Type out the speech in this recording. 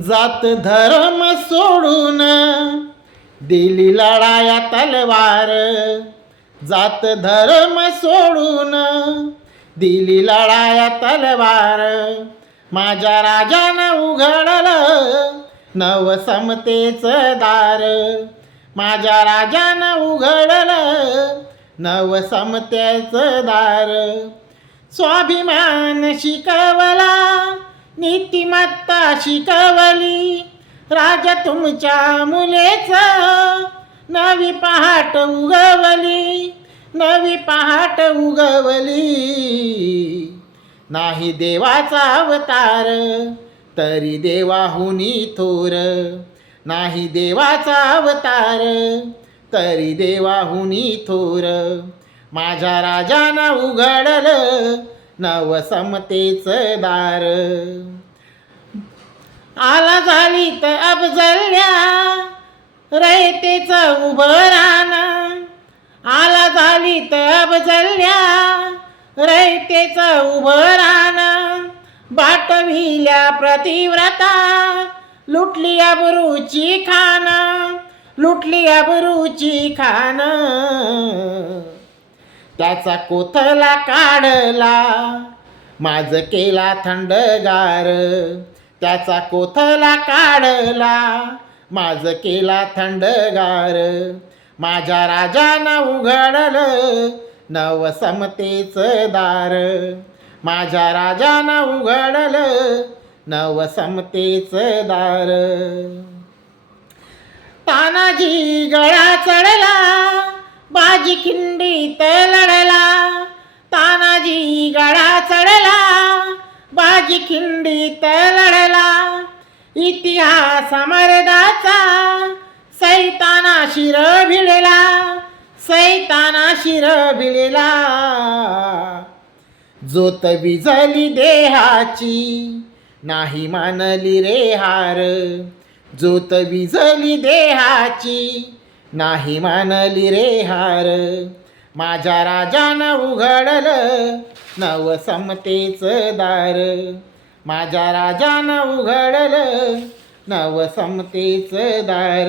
जात धर्म सोडून दिली लढाया तलवार. जात धर्म सोडून दिली लढाया तलवार. माझ्या राजानं उघडलं नव समतेचं दार. माझ्या राजानं उघडलं नव समतेचं दार. स्वाभिमान शिकवला, नीतिमत्ता शिकवली, राजा तुमच्या मुलेचं नवी पहाट उगवली. नवी पहाट उगवली. नाही देवाचा अवतार तरी देवाहुनी थोर. नाही देवाचा अवतार तरी देवाहुनी थोर. माझ्या राजानं उघडलं नव समतेचं दार. आला झाली तर अफजल्या रयतेचं उभं राहणं. आला झाली तर अफजल्या रयतेचं उभं राहणं. बाटविल्या प्रतिव्रता लुटली अबरूची खाणं. लुटली अबरूची खाणं. त्याचा कोथला काढला माझ केला थंडगार. त्याचा कोथला काढला माझ केला थंडगार. माझ्या राजानं उघडलं नव समतेचं दार. माझ्या राजानं उघडलं नव समतेचं दार. तानाजी गळा चढला बाजी खिंडीत लढला. तानाजी गळा चढला बाजी खिंडीत लढला. इतिहास मर्दाचा सैताना शिर भिडला. सैताना शिर भिडला. जोत विझली देहाची नाही मानली रे हार. जोत विझली देहाची नाही मानली रे हार. माझ्या राजानं उघडलं नव समतेचं दार. माझ्या राजानं उघडलं नव समतेचं दार.